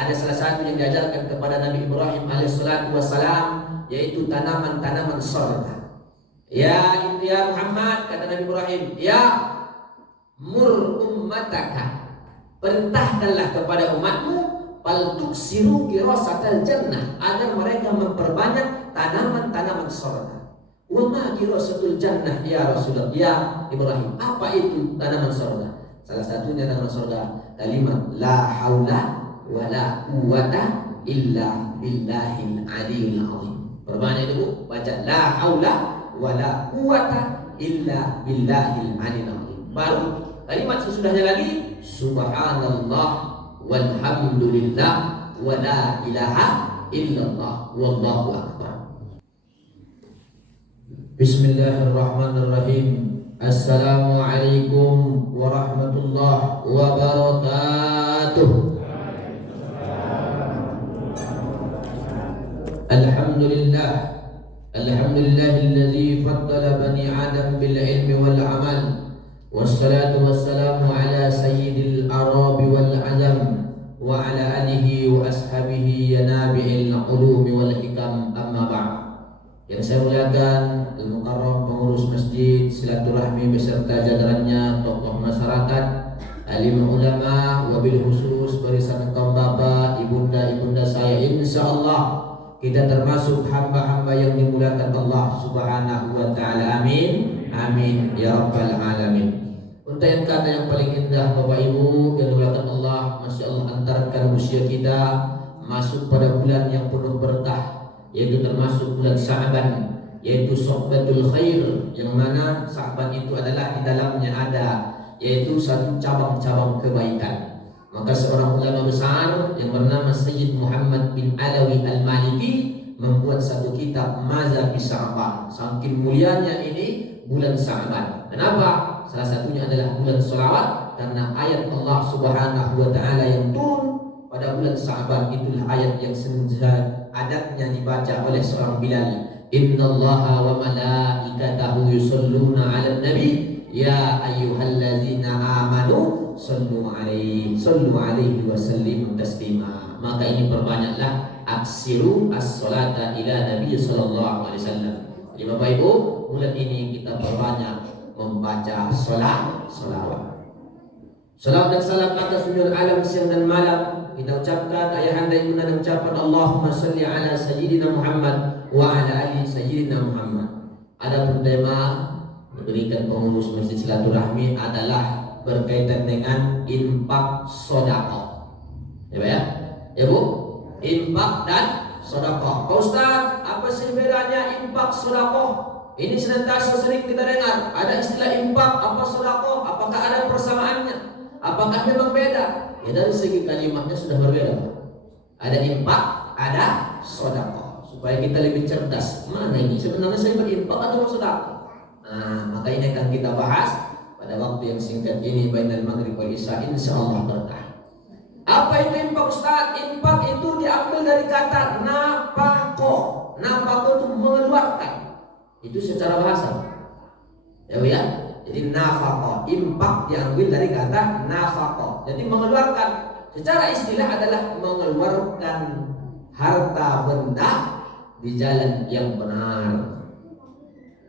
Ada salah satu yang diajarkan kepada Nabi Ibrahim alaihissalatu wassalam, yaitu tanaman-tanaman surga. Ya Muhammad, kata Nabi Ibrahim, ya mur ummataka, perintahkanlah kepada umatmu, fal tuksiru girasatal jannah, agar mereka memperbanyak tanaman-tanaman surga. Wa ma girasatul jannah ya Rasulullah, ya Ibrahim, apa itu tanaman surga? Salah satunya tanaman surga kalimat la haula wala quwwata illa billahil aliyil azim. Perbanyak itu baca la haula wala quwwata illa billahil aliyil azim. Baru kalimat sesudahnya lagi subhanallah walhamdulillah wala ilaha illallah wallahu akbar. Bismillahirrahmanirrahim. Assalamualaikum warahmatullahi wabarakatuh. Alhamdulillah, alhamdulillahilladzi faddala bani Adam bil ilmi wal amal, wassalatu wassalamu ala sayyidil arabi wal azam, wa ala alihi wa ashabihi yanabi'il ulumi wal hikam, amma ba'd. Yang saya muliakan Al-Mukarram pengurus masjid, silaturahmi beserta jajarannya, tokoh masyarakat, alim ulama, wabil khusus barisan kaum bapak, ibunda saya, insyaallah kita termasuk hamba-hamba yang dimuliakan Allah Subhanahu wa taala. Amin. Amin ya rabbal alamin. Untuk kata yang paling indah Bapak Ibu yang dimuliakan Allah, Masya Allah, antarkan usia kita masuk pada bulan yang penuh berkah, yaitu termasuk bulan Sya'ban, yaitu Sohbatul Khair, yang mana Sya'ban itu adalah di dalamnya ada yaitu satu cabang-cabang kebaikan. Maka seorang ulama besar yang bernama Sayyid Muhammad bin Alawi Al-Maliki membuat satu kitab Maza bi Sya'ban. Saking mulianya ini bulan Sya'ban. Kenapa? Salah satunya adalah bulan sholawat, karena ayat Allah Subhanahu wa taala yang turun pada bulan Sya'ban itulah ayat yang sengaja adatnya dibaca oleh seorang Bilal. Innallaha wa malaikatahu yusholluna 'alan nabi ya ayyuhallazina amanu sallu alaihi wa sallimu taslima. Maka ini perbanyaklah aksiru as-salata ila nabi sallallahu alaihi wasallam. Jadi Bapak Ibu, bulan ini kita perbanyak membaca salawat. Salawat dan salam atas junjungan alam siang dan malam kita ucapkan ayahanda ibunda dan ucapan Allahumma salli ala sayyidina Muhammad wa ala ali sayyidina Muhammad. Adapun tema diberikan pengurus masjid silaturahmi adalah berkaitan dengan infak sedekah. Ya Pak ya? Ya Bu? Infak dan sedekah. Pak Ustaz, apa sih bedanya infak sedekah? Ini senantiasa sering kita dengar. Ada istilah infak, apa sedekah? Apakah ada persamaannya? Apakah memang beda? Ya dari segi kalimatnya sudah berbeda. Ada infak, ada sedekah. Supaya kita lebih cerdas. Mana ini? Sebenarnya saya berinfak atau sedekah? Nah, maka ini akan kita bahas pada waktu yang singkat ini, bainal maghrib wal isya, insyaallah berkah. Apa itu infak Ustaz? Infak itu diambil dari kata nafaqo. Nafaqo itu mengeluarkan. Itu secara bahasa. Ya Bu ya? Jadi nafaqo, infak diambil dari kata nafaqo. Jadi mengeluarkan. Secara istilah adalah mengeluarkan harta benda di jalan yang benar,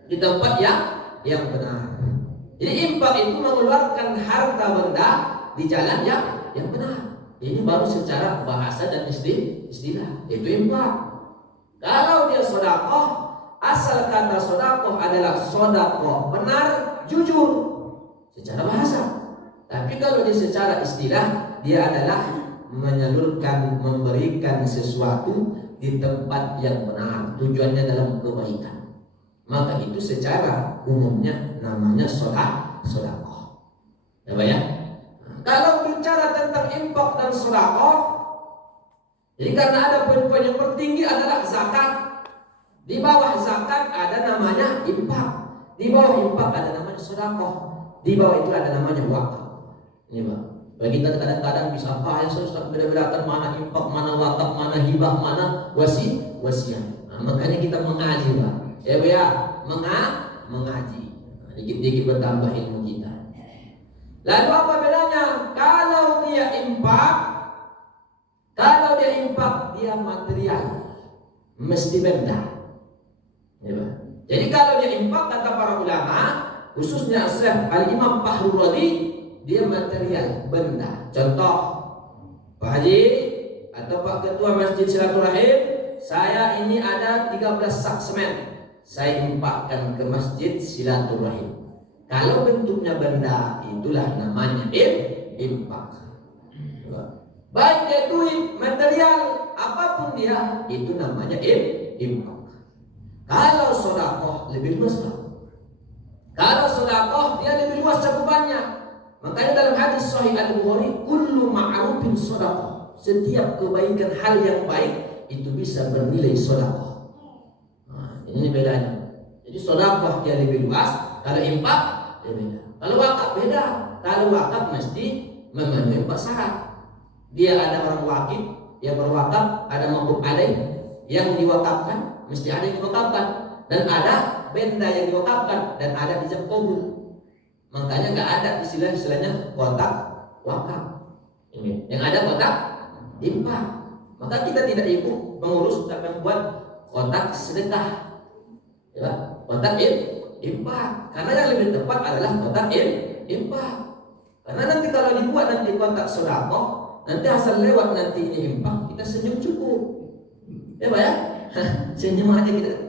di tempat yang benar. Jadi infak itu mengeluarkan harta benda di jalan yang benar. Ini baru secara bahasa dan istilah. Itu infak. Kalau dia sedekah, asal kata sedekah adalah sedekah benar, jujur secara bahasa. Tapi kalau dia secara istilah, dia adalah menyalurkan, memberikan sesuatu di tempat yang benar, tujuannya dalam kebaikan. Maka itu secara umumnya namanya sedekah. Ya Pak ya? Kalau bicara tentang infak dan sedekah, jadi karena ada poin-poin yang tertinggi adalah zakat. Di bawah zakat ada namanya infak. Di bawah infak ada namanya sedekah. Di bawah itu ada namanya wakaf. Ini Pak. Bagi kita kadang-kadang bisa apa ya Ustaz, beda-bedakan mana infak, mana wakaf, mana hibah, mana wasiat. Nah, makanya kita mengaji Pak. Ya Bu ya, mengaji. Nah, dikit-dikit bertambah ilmu kita. Lalu apa bedanya? Kalau dia infak, kalau dia material, mesti benda. Ya, jadi kalau dia infak kata para ulama, khususnya Syekh Al-Imam Fahrul Razi, dia material, benda. Contoh, Pak Haji atau Pak Ketua Masjid Silaturahim, saya ini ada 13 sak semen, saya infakkan ke Masjid Silaturahim. Kalau bentuknya benda, itulah namanya infak. Baik dia duit, material, apapun dia, itu namanya infak. Kalau sedekah lebih luas. Kalau sedekah dia lebih luas cakupannya. Makanya dalam hadis Sahih Al-Bukhari, kullu ma'rufin sedekah. Setiap kebaikan hal yang baik itu bisa bernilai sedekah. Nah, ini bedanya. Jadi sedekah dia lebih luas, kalau infak beda. Kalau wakaf beda. Kalau wakaf mesti memenuhi 4 syarat. Dia ada orang wakif yang berwakaf, ada maqub alaih yang diwakafkan, mesti ada yang diwakafkan, dan ada benda yang diwakafkan, dan ada ijab qabul. Makanya nggak ada istilahnya kotak wakaf. Ini yang ada kotak infak. Maka kita tidak ikut mengurus tapi membuat kotak sedekah, ya, kotak infak. Karena yang lebih tepat adalah kotak infak. Karena nanti kalau dibuat nanti kotak sedekah, nanti asal lewat nanti ini infak, kita senyum cukup, ya Pak ya. Senyum aja kita,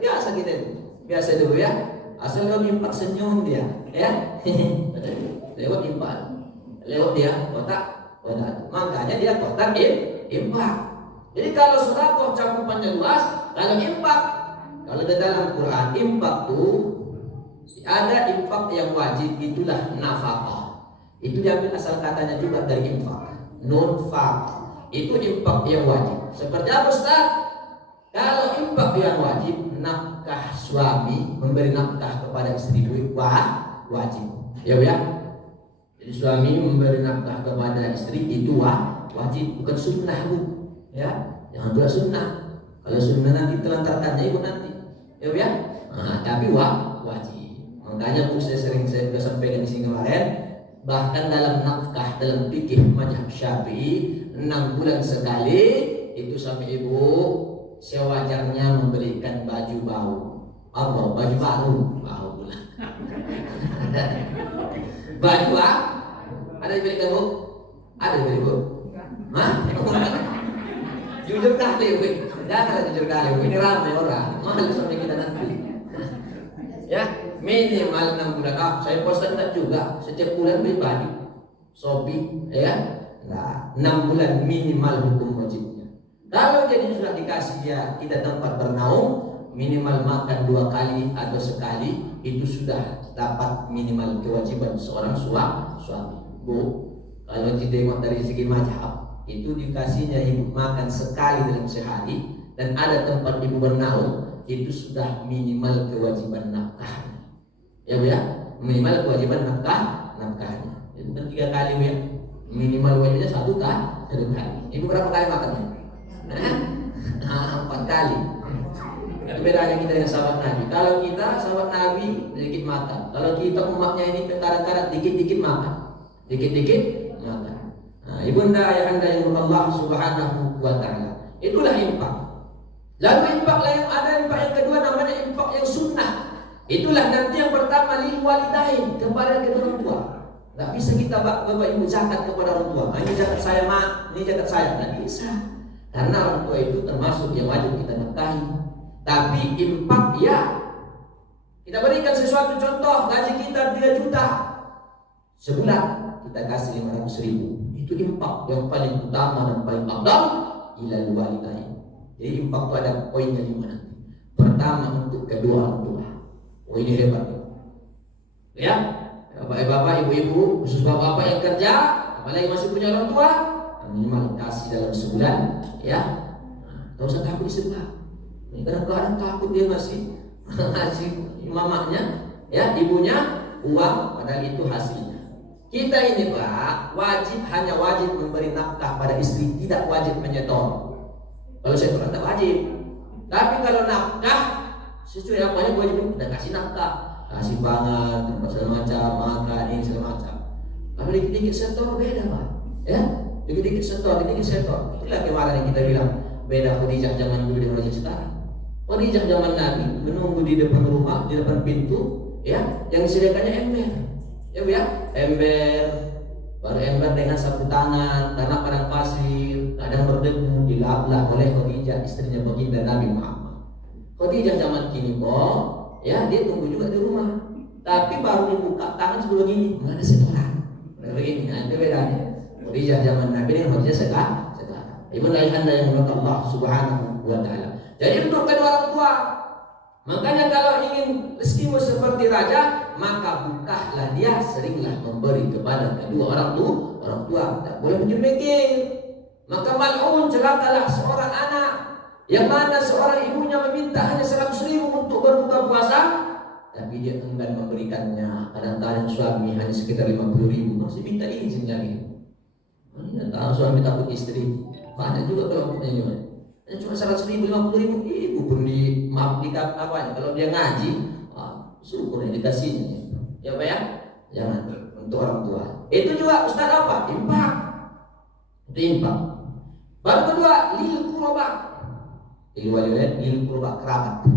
biasa dulu ya. Asal lewat infak senyum dia, ya. Lewat infak, lewat dia kotak. Makanya dia kotak infak. Jadi kalau sedekah cakupannya luas, kalau infak, kalau di dalam Quran infak tuh ada infak yang wajib, itulah nafkah. Itu diambil asal katanya juga dari infak. Nunfaq itu infak yang wajib. Seperti apa Ustaz? Kalau infak yang wajib, nafkah suami, memberi nafkah kepada istri itu wajib. Ya Bu ya. Jadi suami memberi nafkah kepada istri itu wajib, bukan sunnah Bu. Ya, jangan buat sunnah. Kalau sunnah nanti telantarkannya ibu nanti. Ya Bu ya. Nah, tapi wajib. Makanya Bu saya sudah sampaikan di sini kemarin, bahkan dalam nafkah dalam fikih mazhab Syafi'i 6 bulan sekali itu suami ibu sewajarnya memberikan baju bau. Apa? Baju baru, bau pula. Baju ada diberikan Bu? Ada diberikan Bu? Hah? Jujur kali Bu. Jangan jujur kali Bu. Ini ramai orang. Mahal suami kita nanti. Ya, minimal 6 bulan. Saya posten juga setiap bulan beli baju Shopee, ya. Nah, 6 bulan minimal hukum wajibnya. Kalau jadi sudah dikasih dia tidak tempat bernaung, minimal makan 2 kali atau sekali, itu sudah dapat minimal kewajiban seorang suami. Bu, kalau ditengok dari segi mazhab, itu dikasihnya ibu makan sekali dalam sehari dan ada tempat ibu bernaung, itu sudah minimal kewajiban nafkah. Ya Bu ya, minimal kewajiban nafkahnya. Itu kan 3 kali Bu ya. Minimal wajibnya 1 kali. Ibu berapa kali makannya? 4 kali. Itu bedanya kita dengan sahabat Nabi. Kalau kita sahabat Nabi sedikit makan. Kalau kita umatnya ini kadang-kadang dikit-dikit makan. Dikit-dikit makan. Nah, ibunda ayahanda yang Allah Subhanahu wa taala. Itulah infak. Lalu infak yang ada, infak yang kedua namanya infak yang sunnah. Itulah nanti yang pertama lil walidain, kepada kedua orang tua. Enggak bisa kita Bapak Ibu zakat kepada orang tua. Nah, ini zakat saya ini zakat saya. Enggak bisa. Karena orang tua itu termasuk yang wajib kita nafkahi. Tapi infak ya. Kita berikan sesuatu, contoh gaji kita 3 juta sebulan, kita kasih 500.000. Itu infak yang paling utama dan paling afdal ilal walidain. Jadi infak itu ada poinnya 5 nanti. Pertama untuk kedua orang tua. Oh ini hebat. Ya, bapak-bapak, ibu-ibu, khusus bapak-bapak yang kerja, apalagi masih punya orang tua, minimal kasih dalam sebulan, ya. Tidak usah takut di sebelah. Kadang-kadang takut dia masih mamanya, ya, ibunya uang, padahal itu hasilnya. Kita ini Pak, hanya wajib memberi nafkah pada istri, tidak wajib menyetor. Kalau setor tidak wajib. Tapi kalau nafkah sesuai apa yang wajib, kita kasih nafkah, kasih pangan, tempat segala macam, makan ini segala macam. Kalau dikit-dikit setor beda Pak, ya. Dikit-dikit setor. Itulah kemarin yang kita bilang beda Khadijah zaman dulu dengan Khadijah sekarang. Khadijah zaman Nabi menunggu di depan rumah, di depan pintu, ya, yang disediakannya ember, ya Bu ya, ember, baru ember dengan sapu tangan karena padang pasir, kadang berdebu, dilap-lap oleh Khadijah, istrinya baginda Nabi Muhammad. Khadijah zaman kini kok, ya, dia tunggu juga di rumah, tapi baru dibuka tangan sebelum ini, mana setoran, begini, nah, itu bedanya. Khadijah zaman Nabi dengan Khadijah sekarang. Ibu ayahanda yang dimuliakan Allah Subhanahu wa Ta'ala. Jadi untuk kedua orang tua, makanya kalau ingin rezekimu seperti raja, maka bukalah dia, seringlah memberi kepada kedua orang tua. Tak boleh mikir-mikir. Maka mal'un, celakalah seorang anak yang mana seorang ibunya meminta hanya 100.000 untuk berbuka puasa, tapi dia enggan memberikannya. Kadang-kadang suami hanya sekitar 50.000, masih minta izin lagi. Mana tahu suami takut istri. Banyak juga kelompoknya juga. Dan cuma 100.000, 50.000, ibu pun di maaf di apa? Kalau dia ngaji, syukur ya dikasihnya. Ya Pak ya, jangan untuk orang tua. Itu juga Ustaz apa? Infak. Itu infak. Baru kedua, lil qurba. Lil qurba, kerabat.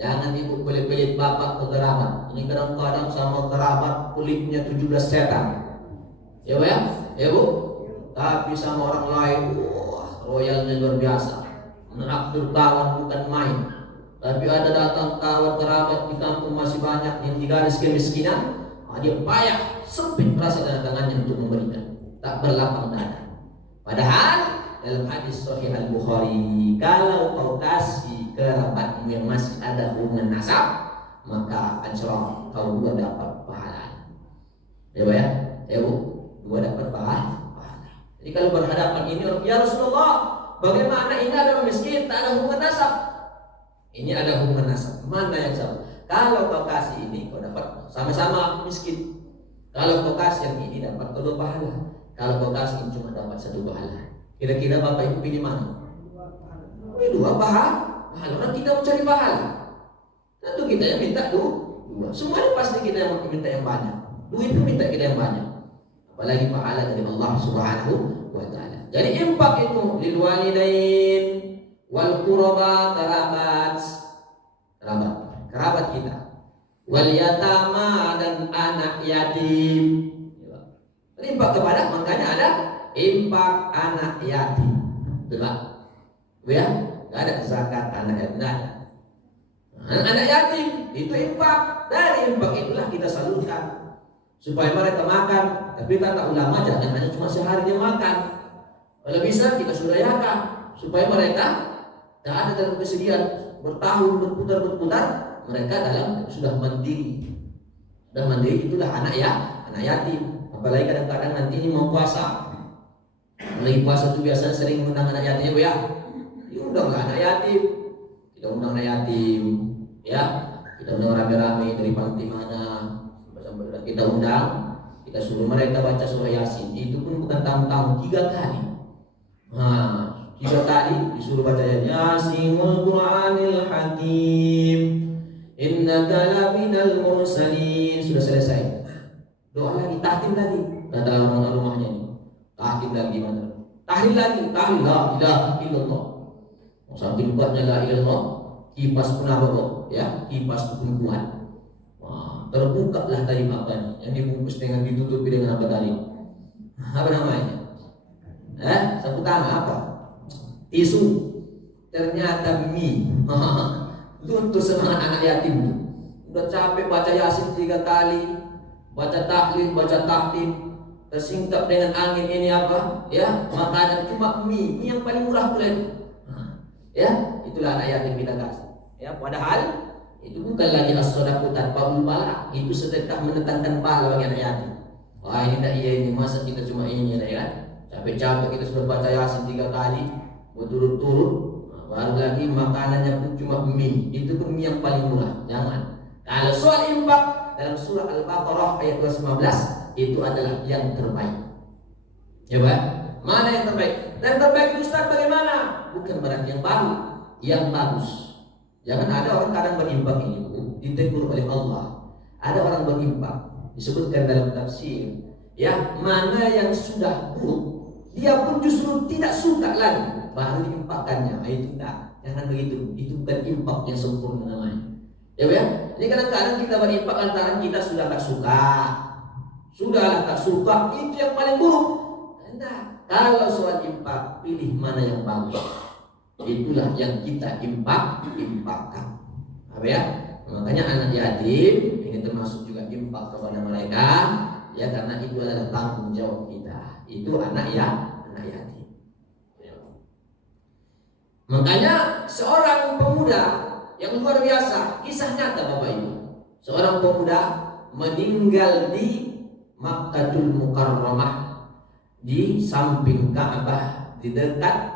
Jangan ibu pelit-pelit bapak ke kerabat. Ini kadang-kadang sama kerabat kulitnya 17 setan. Ya Pak ya? Ya Bu. Tapi sama orang lain, wah, royalnya luar biasa. Menraktir kawan bukan main. Tapi ada datang kawan kerabat di kampung masih banyak yang di garis kemiskinan, dia payah, sempit rasa tangannya untuk memberikan, tak berlapang dada. Padahal dalam hadis Sahih Al-Bukhari, kalau kau kasih kerabatmu yang masih ada hubungan nasab, maka ansyarah kau dua dapat pahala. Ya Bu ya, ya Bu, dua dapat pahala. Jadi kalau berhadapan ini, ya Rasulullah, bagaimana ini ada orang miskin, tak ada hubungan nasab. Ini ada hubungan nasab. Mana yang sama? Kalau kau kasih ini, kau dapat sama-sama miskin. Kalau kau kasih yang ini, dapat kedua pahala. Kalau kau kasih ini cuma dapat satu pahala. Kira-kira Bapak Ibu pilih mana? Dua pahala. Orang kita mencari pahala. Tentu kita yang minta dua. Semuanya pasti kita yang minta yang banyak. Duit itu minta kita yang banyak. Apalagi pahala dari Allah Subhanahu wa Ta'ala. Jadi infak itu lil walidain wal qurba, kerabat kita, wal yatama, dan anak yatim. Infak kepada, makanya ada infak anak yatim. Betul ya? Enggak ada zakat anak yatim, enggak ada. Anak yatim itu infak. Dari infak itulah kita salurkan supaya mereka makan. Tapi kata ulama, jangan hanya cuma sehari dia makan. Kalau bisa kita sudayakan supaya mereka tak ada dalam kesedihan bertahun berputar, mereka dalam sudah mandiri. Sudah mandiri, itulah anak yatim. Apalagi kadang-kadang nanti ini mau puasa. Lagi puasa itu biasanya sering mengundang anak yatim ya. Diundanglah anak yatim. Kita undang anak yatim, ya. Kita undang rame-rame dari panti mana. Kita undang, kita suruh mereka baca surah Yasin. Itu pun bukan tamu-tamu, 3 kali. 3 kali disuruh baca Yasinul Qur'anil Hakim, innaka laminal mursalin. Sudah selesai. Doa lagi, tahtim lagi. Kata orang rumahnya ini. Tahtim lagi mana? Tahlil lagi, tahlil la ilaha illallah. Saking kuatnya la ilaha illallah, kipas pun apa kok? Ya, kipas pun kuat. Terbuka lah tadi makan yang dibungkus dengan ditutupi dengan apa tadi? Apa namanya? Sapu tangan apa? Tisu. Ternyata mie. Untuk semangat anak yatim. Udah capek baca Yasin 3 kali, baca tahlil, baca tahtim, tersingkap dengan angin. Ini apa? Ya, makanan cuma mie yang paling murah pula. Ya, itulah anak yatim kita kasih. Ya, padahal itu bukan lagi as-shadaqah tanpa bala, itu sedekah mendatangkan pahala bagi anak yatim. Wah, ini tak iya, ini masa kita cuma ini ya kan? Capek-capek kita sudah baca Yasin 3 kali berturut-turut, baru lagi makanannya pun cuma mie. Itu pun mie yang paling murah. Jangan. Kalau soal infak dalam surah Al-Baqarah ayat 215, itu adalah yang terbaik. Ya Pak? Mana yang terbaik? Dan terbaik Ustaz bagaimana? Bukan berarti yang baru, yang bagus. Jangan ada orang kadang berinfak ini ditegur oleh Allah. Ada orang berinfak disebutkan dalam tafsir, ya, mana yang sudah buruk, dia pun justru tidak suka lagi. baru diimpakkannya. Itu enggak, jangan begitu. Itu bukan impak yang sempurna namanya. Ya, ya. Jadi kadang-kadang kita berimpak antara kita sudah tak suka, sudahlah tak suka, itu yang paling buruk. Enggak. Kalau soal impak, pilih mana yang bagus. Itulah yang kita impakkan. Apa ya? Makanya anak yatim ini termasuk juga impak kepada mereka, ya, karena itu adalah tanggung jawab kita. Itu anak yatim. Makanya seorang pemuda yang luar biasa, kisah nyata Bapak Ibu. Seorang pemuda meninggal di Makkahul Mukarramah, di samping Ka'bah, di dekat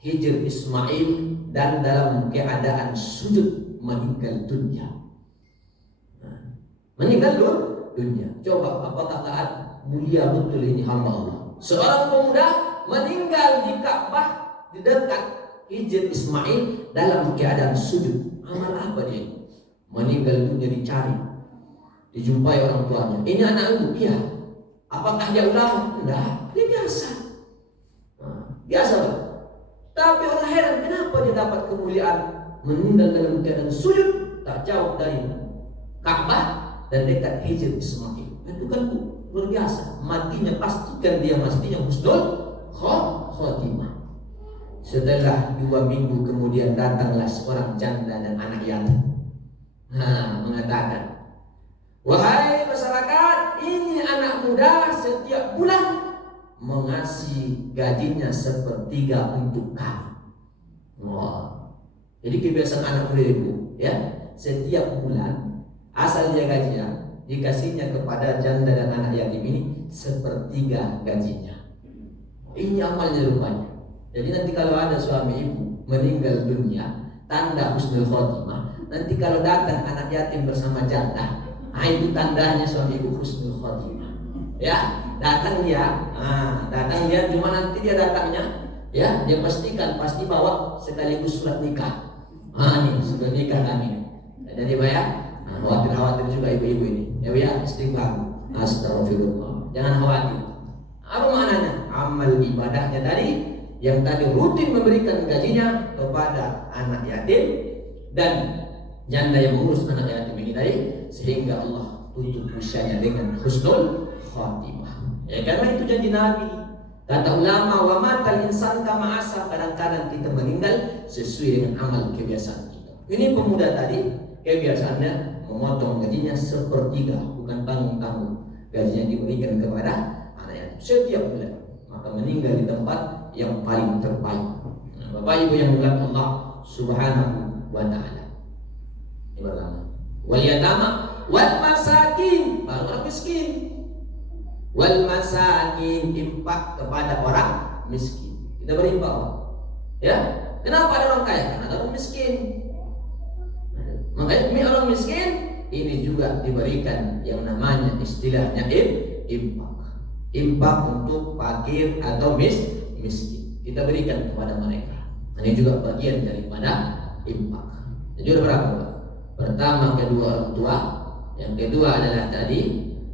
Hijr Ismail, dan dalam keadaan sujud meninggal dunia. Meninggal dunia. Coba apakah taat mulia betul ini hamba Allah? Seorang pemuda meninggal di Ka'bah di dekat Hijr Ismail dalam keadaan sujud. Amal apa dia? Meninggal dunia dicari, dijumpai orang tuanya. Ini anakku, iya. Apakah dia ulama? Enggak, dia biasa. Biasa Pak. Tapi orang heran, kenapa dia dapat kemuliaan meninggal dalam keadaan sujud tak jauh dari Ka'bah dan dekat Hijr Ismail. Itu kan luar biasa. Matinya pastikan dia mestinya husnul khotimah. Setelah 2 minggu kemudian datanglah seorang janda dan anak yatim. Mengatakan, wahai masyarakat, ini anak muda setiap bulan mengasih gajinya 1/3 untuk kami. Jadi kebiasaan anak muda itu, ya, setiap bulan asal dia gajinya dikasihnya kepada janda dan anak yatim ini 1/3 gajinya. Ini amalnya rupanya. Jadi nanti kalau ada suami ibu meninggal dunia, tanda husnul khotimah. Nanti kalau datang anak yatim bersama janda, itu tandanya suami ibu husnul khotimah. Ya, datang dia, cuma nanti dia datangnya, ya, dia pastikan pasti bawa sekaligus surat nikah. Nih surat nikah kami. Jadi ya, khawatir juga ibu-ibu ini. Ya, istighfar, astagfirullah. Jangan khawatir. Apa maknanya? Amal ibadahnya tadi, yang tadi rutin memberikan gajinya kepada anak yatim dan janda yang mengurus anak yatim ini tadi, sehingga Allah tutup usianya dengan husnul khatimah. Ya, karena itu janji Nabi. Kata ulama, wa matal insan kama asa, kadang-kadang kita meninggal sesuai dengan amal kebiasaan kita. Ini pemuda tadi kebiasaannya memotong gajinya 1/3, bukan tanggung-tanggung. Gajinya diberikan kepada anak yatim setiap bulan, maka meninggal di tempat yang paling terbaik. Bapak Ibu yang dimuliakan Allah Subhanahu wa taala. Ini pertama. Wal yatama wal masakin, orang miskin. Wal masakin, impak kepada orang miskin. Kita berimpak, ya. Kenapa ada orang kaya? Karena ada orang miskin. Makanya orang miskin ini juga diberikan yang namanya istilahnya impak. Impak untuk fakir atau miskin. Kita berikan kepada mereka. Ini juga bagian daripada impak. Jadi ada berapa? Pertama, kedua orang tua. Yang kedua adalah tadi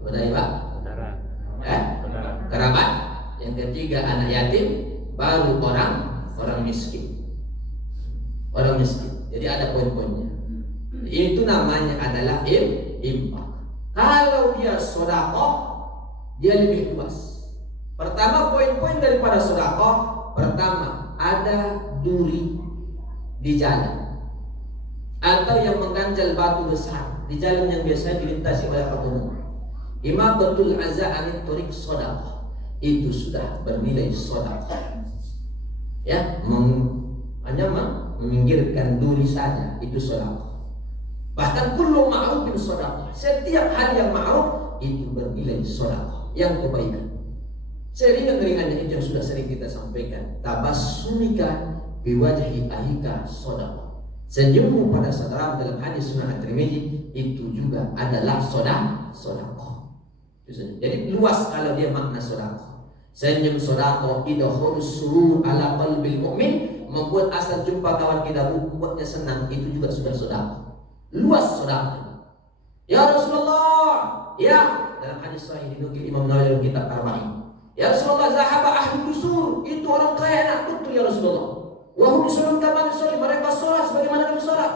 apa tadi Pak? Kerabat. Yang ketiga anak yatim. Baru orang miskin. Orang miskin. Jadi ada poin-poinnya. Itu namanya adalah impak. Kalau dia sedekah, dia lebih luas. Pertama, poin-poin daripada sedekah. Pertama, ada duri di jalan atau yang mengganjal batu besar di jalan yang biasa dilintasi oleh pengguna. Imatatul azza anit tariq sedekah, itu sudah bernilai sedekah. Ya, hanya meminggirkan duri saja itu sedekah. Bahkan kullu ma'rufin sedekah, setiap hal yang ma'ruf itu bernilai sedekah, yang kebaikan. Seringan-ringannya itu yang sudah sering kita sampaikan. Tabassumika biwajhi ahika sedekah. Senyummu pada saudara dalam hadis Sunan At-Tirmidzi itu juga adalah sedekah. Jadi luas kalau dia makna sedekah. Senyum sedekah idkhulus surur ala qalbil mu'min, membuat asal jumpa kawan kita membuatnya senang, itu juga sudah sedekah. Luas sedekah. Ya Rasulullah, ya, dalam hadis sahih dinukil Imam Nawawi dalam kitab Arba'in. Ya Rasulullah, zahaba ahli dusur, itu orang kaya, enak betul ya Rasulullah. Wahum yusallun kama nusalli, mereka sholat sebagaimana kami sholat.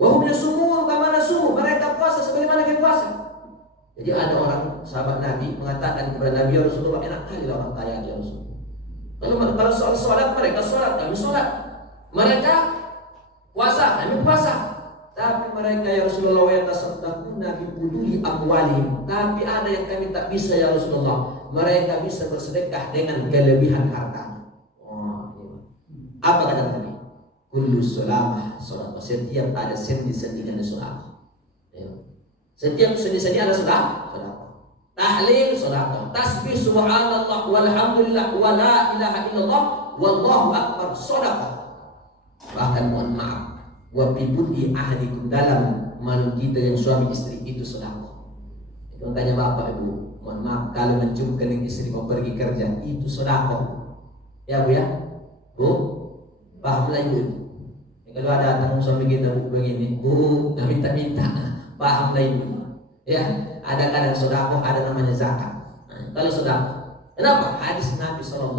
Wahum yasumun kama nasumu, mereka puasa sebagaimana kami puasa. Jadi ada orang sahabat Nabi mengatakan kepada Nabi, ya Rasulullah, enak kali lah orang kaya ya Rasulullah. Kalau soal sholat, mereka sholat, kami sholat. Mereka puasa, kami puasa. Tapi mereka ya Rasulullah, wa yatasaddaquna bi buduli amwalihim. Tapi ada yang kami tak bisa ya Rasulullah. Mereka bisa bersedekah dengan kelebihan harta. Apa kata Nabi? Kullu sulamah sedekah. Setiap ada sendi-sendi ada sedekah. Setiap sendi-sendi ada sedekah. Tahlil sedekah. Tasbih subhanallah walhamdulillah wa la ilaha illallah wallahu akbar sedekah. Bahkan mohon maaf, wa bi buddi ahdikum, dalam malu kita yang suami istri itu sedekah. Itu tanya bapak ibu, mohon maaf kalau mencium kening istri mau pergi kerja itu sedekah. Ya bu ya? Bu, pahamlah ibu. Kalau ada datang suami kita begini, bu, nggak minta-minta, pahamlah ibu. Ya, ada kadang sedekah, ada namanya zakat. Nah, kalau sedekah, kenapa? Hadis Nabi SAW,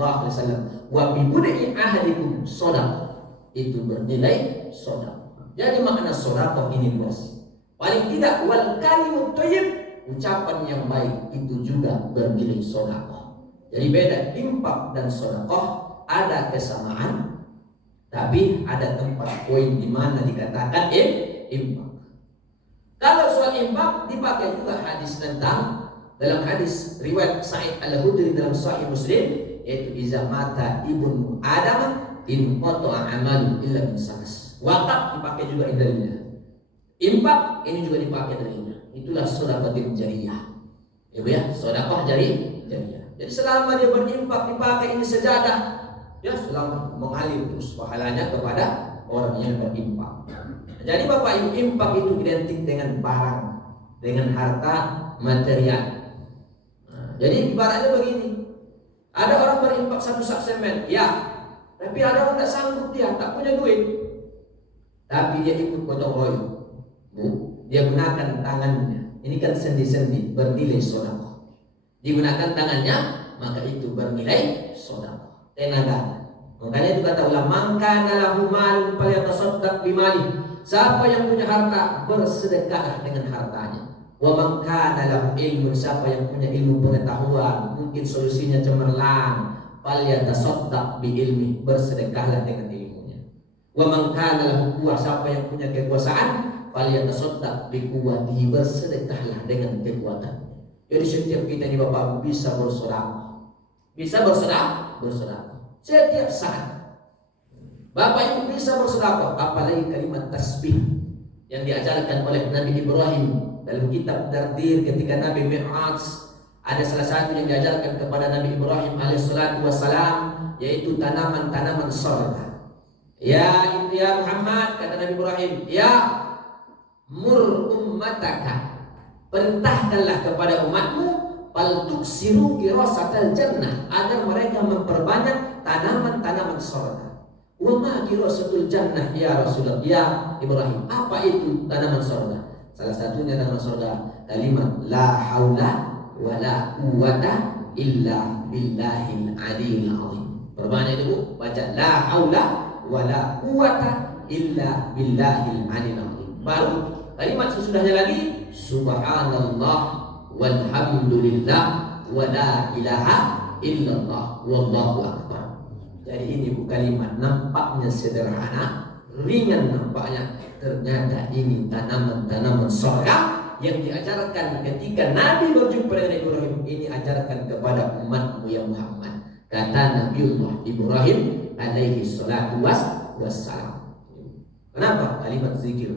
wa bi bud'i ahadikum sedekah, itu bernilai sedekah. Jadi makna sedekah ini luas. Paling tidak wal kalimut thayyib, ucapan yang baik itu juga bernilai sedekah. Jadi beda infak dan sedekah, ada kesamaan, tapi ada tempat poin di mana dikatakan infak. Kalau soal infak dipakai juga hadis tentang, dalam hadis riwayat Sa'id Al-Khudri dalam Sahih Muslim, yaitu iza mata ibnu Adam in qata'a amalu illa min salas. Wakaf dipakai juga dalilnya. Infak ini juga dipakai dalilnya. Itulah sedekah jariyah. Ya Bu ya, sedekah jariyah. Jadi selama dia berinfak dipakai ini sejadah, ya selama mengalir terus pahalanya kepada orang yang berinfak. Jadi Bapak Ibu, infak itu identik dengan barang, dengan harta material. Jadi ibaratnya begini, ada orang berinfak 1 sak semen, ya, tapi ada orang tak sanggup, dia tak punya duit, tapi dia ikut gotong royong, Bu, dia gunakan tangannya. Ini kan sendi-sendi bernilai sedekah. Digunakan tangannya, maka itu bernilai sedekah. Tenaga. Makanya itu kata ulama, man kana lahu malun falyatasaddaq bimali. Siapa yang punya harta, bersedekahlah dengan hartanya. Wa man kana lahu ilmun, siapa yang punya ilmu pengetahuan, mungkin solusinya cemerlang, falyatasaddaq bi ilmi, bersedekahlah dengan ilmunya. Wa man kana lahu quwwah, siapa yang punya kekuasaan, falyatasaddaq bi quwwatihi, bersedekahlah dengan kekuatannya. Jadi setiap kita ini Bapak bisa bersedekah. Bisa bersedekah setiap saat. Bapak Ibu bisa bersedekah, apalagi kalimat tasbih yang diajarkan oleh Nabi Ibrahim dalam kitab Dardir ketika Nabi Mi'raj. Ada salah satu yang diajarkan kepada Nabi Ibrahim alaihissalatu wassalam, yaitu tanaman-tanaman surga. Ya Muhammad, kata Nabi Ibrahim, ya mur ummataka, perintahkanlah kepada umatmu, fal tuksiru girasatal jannah, agar mereka memperbanyak tanaman-tanaman surga. Wa ma girasatul jannah ya Rasulullah, ya Ibrahim, apa itu tanaman surga? Salah satunya tanaman surga kalimat la haula wala quwwata illa billahil aliyil azim. Perbanyak itu baca la haula wala quwwata illa billahil aliyil azim. Baru kalimat sesudahnya lagi subhanallah walhamdulillah wala ilaha illallah wallahu akbar. Jadi ini kalimat nampaknya sederhana, ringan nampaknya, ternyata ini tanaman-tanaman surga yang diajarkan ketika Nabi berjumpa dengan Ibrahim. Ini ajarkan kepada umatmu ya Muhammad, kata Nabiullah Ibrahim alaihi salatu wassalam. Kenapa kalimat zikir?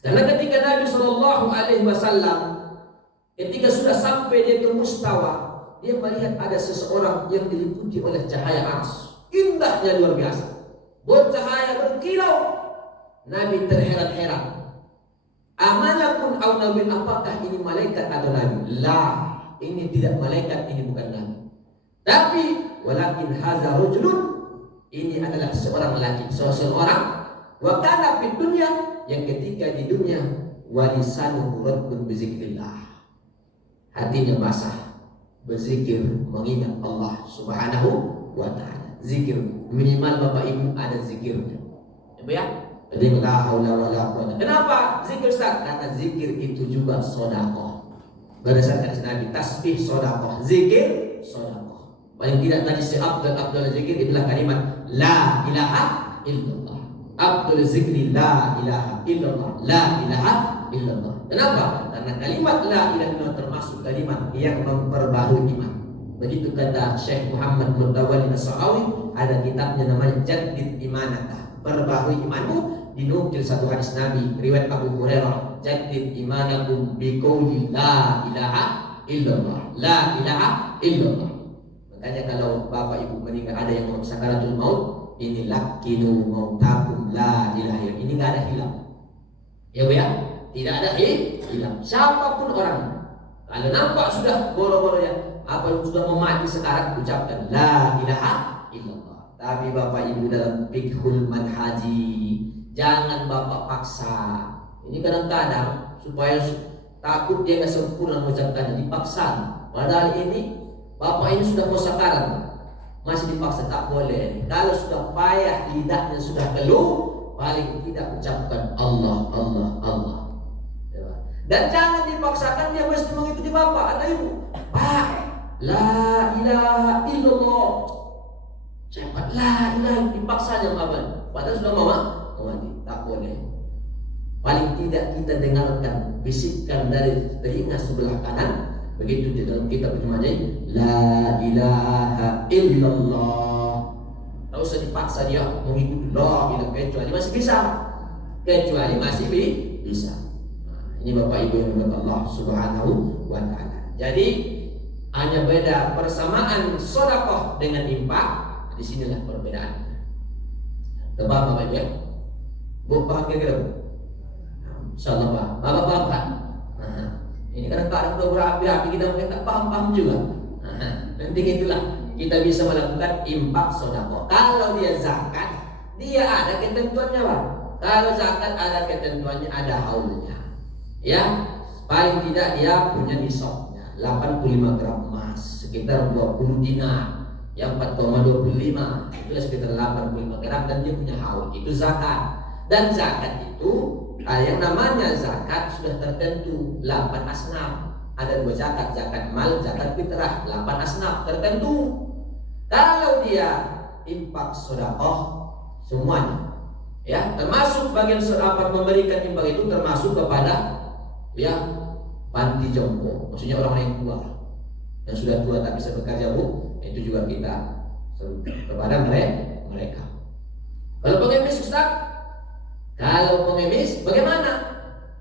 Karena ketika Nabi sallallahu alaihi wasallam ketika sudah sampai dia ke Mustawa, dia melihat ada seseorang yang diliputi oleh cahaya ars, indahnya luar biasa, bercahaya berkilau. Nabi terheran-heran, amalakun au nabiyun, apakah ini malaikat atau nabi? La, ini tidak malaikat, ini bukan nabi. Tapi walakin hadza rajulun, ini adalah seorang laki, seseorang wa kana fid dunya, yang ketika di dunia walisanuhu radbun bizikrillah, hatinya basah berzikir mengingat Allah Subhanahu wa ta'ala. Zikir minimal Bapak Ibu ada Ya? Jadi la haula wala quwwata. Kenapa zikir Ustaz? Karena zikir itu juga sedekah. Berdasarkan hadis Nabi, tasbih sedekah, zikir sedekah. Paling tidak tadi Abdul zikir itulah kalimat la ilaha illallah. Abdul zikri la ilaha illallah, la ilaha illallah. Kenapa? Karena kalimat la ilaha illallah termasuk kalimat yang memperbaharui iman. Begitu kata Syekh Muhammad Mutawalli As-Sahawi, ada kitabnya namanya Jaddid Imanaka, perbaharui imanmu. Dinukil satu hadis Nabi riwayat Abu Hurairah, jaddid imanakum biqauli la ilaha illallah, la ilaha illallah. Makanya kalau bapak ibu meninggal ada yang mau sakaratul maut, ini lakinu mautakum la ilaha illallah. Ini nggak ada hilang, ya Bu ya, tidak ada hilang. Siapapun orang, kalau nampak sudah boro-boro ya, apa yang sudah mau mati sekarang, ucapkan la ilaha illallah. Tapi bapak ibu dalam fiqhul manhaji, jangan bapak paksa. Ini kadang-kadang supaya takut dia nggak sempurna mengucapkannya, dipaksa. Padahal ini bapak ini sudah mau sakarat, masih dipaksa, tak boleh. Kalau sudah payah, lidahnya sudah keluh, paling tidak ucapkan Allah, Allah, Allah. Dan jangan dipaksakan dia mesti mengikuti bapak atau ibu. Pak, la ilaha illallah. Cepat la ilaha, dipaksanya bapak. Padahal sudah mau mati, tak boleh. Paling tidak kita dengarkan bisikan dari telinga sebelah kanan. Begitu di dalam kitab Al-Majid, la ilaha illallah. Tak usah dipaksa dia mengikuti la ilaha, kecuali masih bisa. Kecuali masih bisa. Nah, ini Bapak Ibu yang dimuliakan Allah Subhanahu wa taala. Jadi hanya beda persamaan sedekah dengan infak. Di sinilah perbedaannya. Tebak Bapak Ibu ya? Bu, paham kira-kira? InsyaAllah Pak. Bapak paham kan? Nah, ini kadang-kadang udah berapi-api kita mungkin tak paham-paham juga. Nah, penting itulah kita bisa melakukan infak sedekah. Kalau dia zakat, dia ada ketentuannya Pak. Kalau zakat ada ketentuannya, ada haulnya. Ya, paling tidak dia punya nisabnya 85 gram emas, sekitar 20 dinar. Yang 4,25 itu sekitar 85 gram dan dia punya haul. Itu zakat. Dan zakat itu yang namanya zakat sudah tertentu 8 asnaf. Ada 2 zakat, zakat mal, zakat fitrah, 8 asnaf tertentu. Kalau dia infak sedekah semuanya, ya, termasuk bagian sedekah memberikan infak itu termasuk kepada ya panti jompo, maksudnya orang yang tua yang sudah tua tak bisa bekerja Bu, itu juga kita kepada mereka. Kalau pengemis Ustaz, kalau pengemis bagaimana?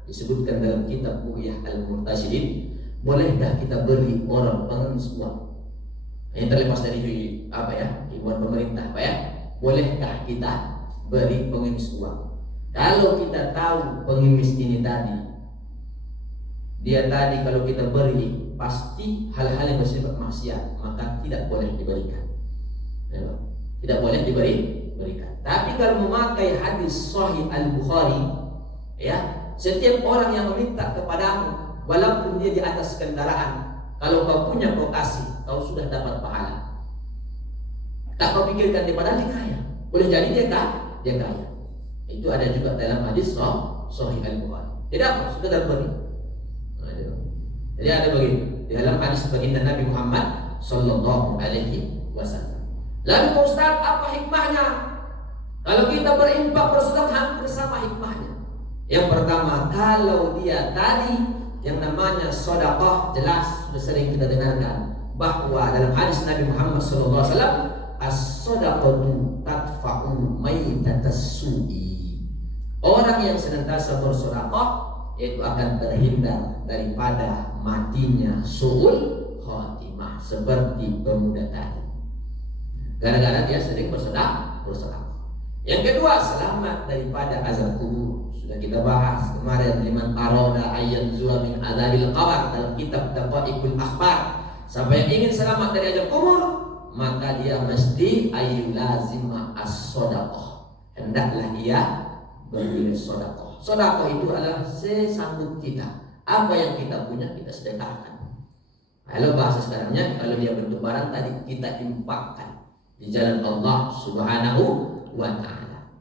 Disebutkan dalam kitab Bughiyah Al-Murtasyidin, bolehkah kita beri orang pengemis uang? Ini terlepas dari apa ya, himbauan pemerintah, Pak ya. Bolehkah kita beri pengemis uang? Kalau kita tahu pengemis ini tadi, dia tadi kalau kita beri pasti hal-hal yang bersifat maksiat, maka tidak boleh diberikan. Tidak boleh diberikan. Tapi kalau memakai hadis Sahih Al-Bukhari, ya, setiap orang yang meminta kepadamu, walaupun dia di atas kendaraan, kalau kau punya kau kasih, kau sudah dapat pahala. Tak kau pikirkan dia padahal dia kaya, boleh jadi dia kaya. Itu ada juga dalam hadis Sahih Al-Bukhari. Tidak apa, sudah terberi. Jadi ada begitu di dalam hadis baginda Nabi Muhammad Sallallahu Alaihi Wasallam. Lalu Ustaz, apa hikmahnya? Kalau kita berinfak bersedekah hampir sama hikmahnya. Yang pertama, kalau dia tadi yang namanya sedekah, jelas sudah sering kita dengarkan bahwa dalam hadis Nabi Muhammad Sallallahu Alaihi Wasallam, as-sadaqatu tadfa'u maitatas su'i. Orang yang senantiasa bersedekah itu akan terhindar daripada matinya su'ul khatimah, seperti pemuda tadi, gara-gara dia sering bersedekah. Yang kedua, selamat daripada azab kubur. Sudah kita bahas kemarin, liman arada ayyan zuwa min adzabil qabr, dalam kitab Daqaiqul Akhbar. Siapa yang ingin selamat dari azab kubur, maka dia mesti ayyulazima as-sadaqah, hendaklah ia beri sedekah. Sedekah itu adalah sesanggup kita. Apa yang kita punya kita sedekahkan. Kalau bahasa sekarangnya, kalau dia bentuk barang tadi kita infakkan di jalan Allah Subhanahu wa ta'ala.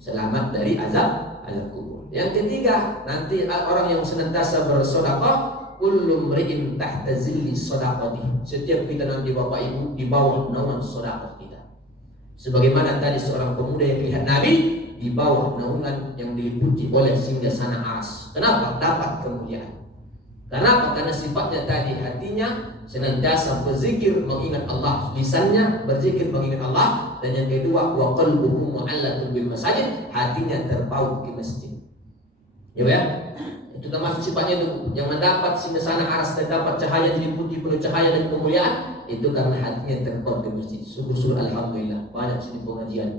selamat dari azab al-kubur. Yang ketiga, nanti orang yang senantiasa bersedekah, kullu mri'in tahta zilli shadaqati. Setiap kita nanti Bapak Ibu di bawah naungan sedekah kita. Sebagaimana tadi seorang pemuda yang melihat Nabi di bawah naungan yang diliputi oleh singgasana aras. Kenapa? Dapat kemuliaan. Kenapa? Karena sifatnya tadi hatinya senantiasa berzikir mengingat Allah, lisannya berzikir mengingat Allah, dan yang kedua wa qalbuhu mu'allatun bil masajid, hatinya terpaut di masjid. Ya. Itu termasuk sifatnya itu yang mendapat singgasana aras dan dapat cahaya diliputi penuh cahaya dan kemuliaan, itu karena hatinya terpaut di masjid. Sungguh alhamdulillah banyak sini pengajian.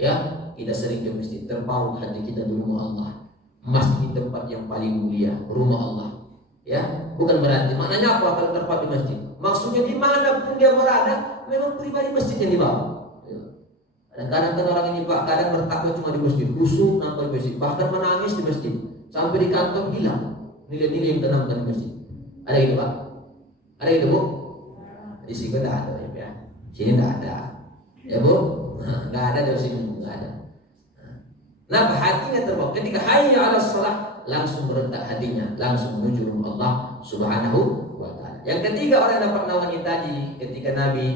Ya, kita sering ke masjid, terpaut hati kita di rumah Allah. Masjid tempat yang paling mulia, rumah Allah. Ya, bukan berarti maknanya apa kalau terpaut di masjid? Maksudnya dimanapun dia berada, memang pribadi masjid yang dibawa. Kadang-kadang orang ini Pak, kadang bertakwa cuma di masjid, khusyuk nampak di masjid, bahkan menangis di masjid. Sampai di kantor hilang nilai-nilai yang tanamkan di masjid. Ada gitu Pak? Ada gitu Bu? Di sini tidak ada ya. Sini tidak ada. Ya Bu? Nggak ada dari sini, nggak ada. Nah, hatinya terbawa. Ketika hayya 'alas shalah, langsung berentak hatinya, langsung menuju rumah Allah Subhanahu wa Ta'ala. Yang ketiga orang yang dapat naungan ini tadi, ketika Nabi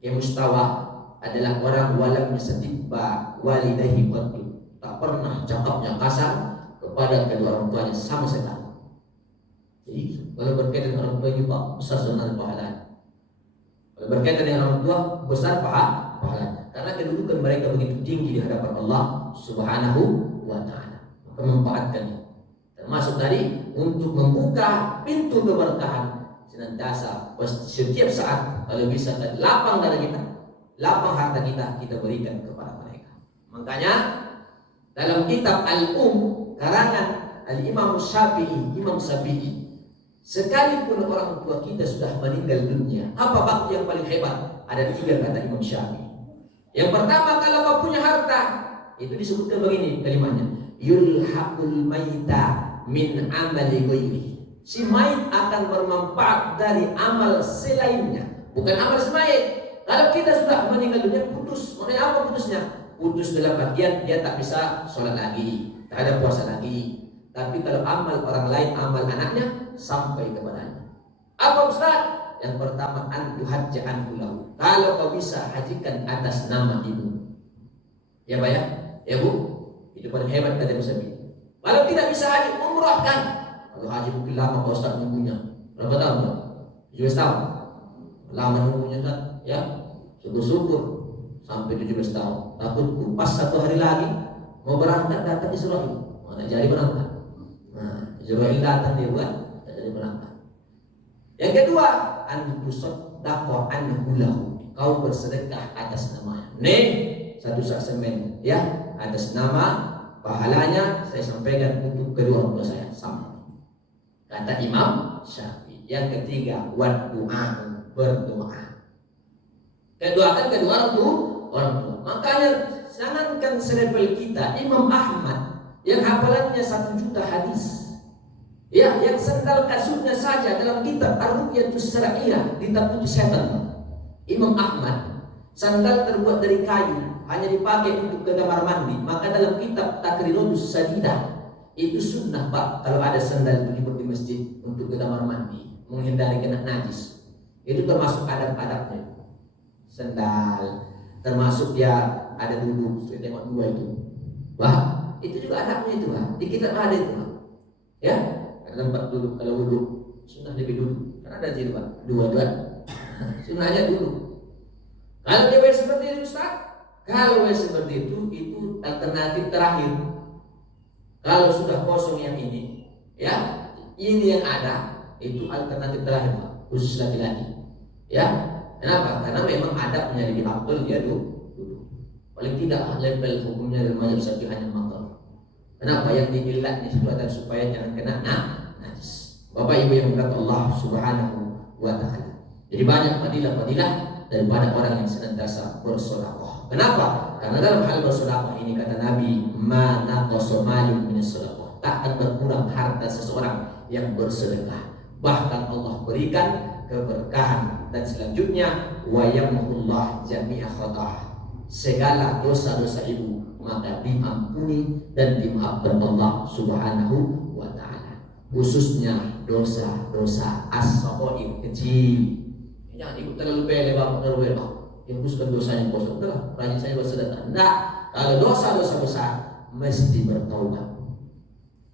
ke Mustawa adalah orang walam yasadibba walidayhi qattu, tak pernah cakapnya kasar kepada kedua orang tuanya sama sekali. Jadi kalau berkaitan dengan orang tua juga besar sebenarnya pahalanya. Kalau berkaitan dengan orang tua besar pahalanya. Karena kedudukan mereka begitu tinggi di hadapan Allah Subhanahu wa Ta'ala. Maka memanfaatkannya. Termasuk tadi untuk membuka pintu keberkahan senantiasa setiap saat, kalau bisa lapang dada kita, lapang harta kita berikan kepada mereka. Makanya dalam kitab karangan Al-Imam Syafi'i, Imam Syafi'i, sekalipun orang tua kita sudah meninggal dunia, apa bakti yang paling hebat? Ada 3 kata Imam Syafi'i. Yang pertama, kalau kau punya harta, itu disebutkan begini kalimatnya, yulhaqul maita min amali ghairi. Si mayit akan bermanfaat dari amal selainnya, bukan amal semayit. Kalau kita sudah meninggal dunia, putus. Maknanya apa putusnya? Putus dalam artian dia tak bisa sholat lagi, tak ada puasa lagi. Tapi kalau amal orang lain, amal anaknya sampai kepadanya. Apa Ustaz? Yang pertama, antu hajja anhulahu. Kalau kau bisa hajikan atas nama ibu. Ya Pak ya? Ya Bu? Itu paling hebat kata Musabi. Kalau tidak bisa haji, umrahkan. Kalau haji mungkin lama Pak Ustaz nunggunya. Berapa tahun Pak? 17 tahun. Lama nunggunya Ustaz. Ya? Syukur-syukur sampai 17 tahun. Takut pas 1 hari lagi mau berangkat datang Israel. Mana jadi berangkat. Nah, Israel datang dia buat jadi berangkat. Yang kedua, antusaddaqu anhu lahu. Kau bersedekah atas namanya. Nih, satu saksemen ya, atas nama pahalanya saya sampaikan untuk kedua orang tua saya sama. Kata Imam Syafi'i. Yang ketiga, wadu'a, berdoa. Keduakan kedua orang tua. Makanya jangankan selevel kita, Imam Ahmad yang hafalannya 1 juta hadis. Ya, yang sendal kasutnya saja dalam kitab Ar-Ruqyatus Syar'iyyah ditakuti setan. Imam Ahmad sandal terbuat dari kayu, hanya dipakai untuk ke kamar mandi. Maka dalam kitab Takrirudus Sajidah itu sunnah Pak, kalau ada sandal itu dibuat di masjid untuk ke kamar mandi, menghindari kena najis. Itu termasuk adab-adabnya. Sandal termasuk dia ada duduk, saya tengok 2 itu. Wah, itu juga adabnya itu Pak. Di kitab ada itu Pak. Ya, ada tempat duduk kalau duduk, sunnah lebih duduk. Karena ada jadi Pak, 2 sunnahnya dulu. Kalau dia seperti itu Ustaz, kalau seperti itu alternatif terakhir. Kalau sudah kosong yang ini, ya ini yang ada, itu alternatif terakhir Pak, khusus laki-laki. Ya, kenapa? Karena memang adabnya lebih afdal dia dulu. Paling tidak level hukumnya dalam mazhab Syafi'i hanya makar. Kenapa? Yang diilat di situ adalah supaya jangan kena najis. Bapak Ibu yang berkat Allah Subhanahu wa Ta'ala. Jadi banyak fadilah-fadilah daripada orang yang senantiasa bersedekah. Kenapa? Karena dalam hal bersedekah ini kata Nabi, "Ma naqasa malun min sedekah." Tak akan berkurang harta seseorang yang bersedekah. Bahkan Allah berikan keberkahan. Dan selanjutnya, wa yamhullah jami'a khata'ah. Segala dosa-dosa ibu maka diampuni diampuni dan dimaafkan Allah Subhanahu wa taala. Khususnya dosa-dosa as-saghair kecil. Jangan ikut terlalu pele Bapak, terlalu pele. Yang khususkan dosanya besar, udahlah rajin saya bersedekah. Enggak, kalau dosa-dosa besar mesti bertaubat.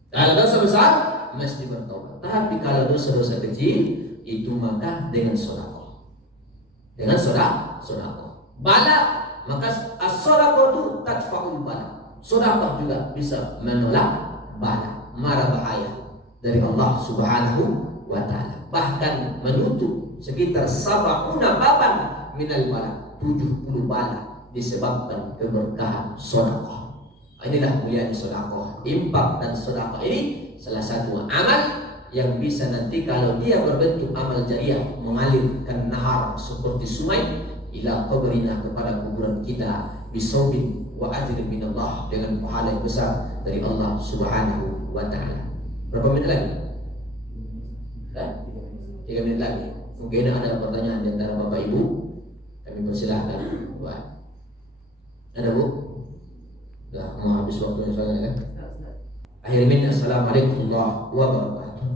Kalau dosa besar mesti bertaubat. Tapi kalau dosa-dosa kecil itu maka dengan sedekah. Dengan sedekah. Bala, maka as-sedekah itu tadfa'ul bala. Sedekah juga bisa menolak bala, mara bahaya dari Allah Subhanahu wa taala. Bahkan menutup sekitar 70 baban minal bala, 70 bala disebabkan keberkahan sedekah. Inilah mulianya sedekah. Infak dan sedekah ini salah satu amal yang bisa nanti kalau dia berbentuk amal jariah mengalirkan nahar seperti sungai ila qabrina, kepada kuburan kita, bisaubin wa ajrin minallah, dengan pahala yang besar dari Allah Subhanahu wa taala. Berapa menit lagi? 3 menit lagi. Mungkin ada pertanyaan di antara Bapak Ibu, kami persilahkan. Wah. Ada Bu? Dah mau habis waktunya soalnya kan? Akhirnya, assalamualaikum warahmatullahi wabarakatuh.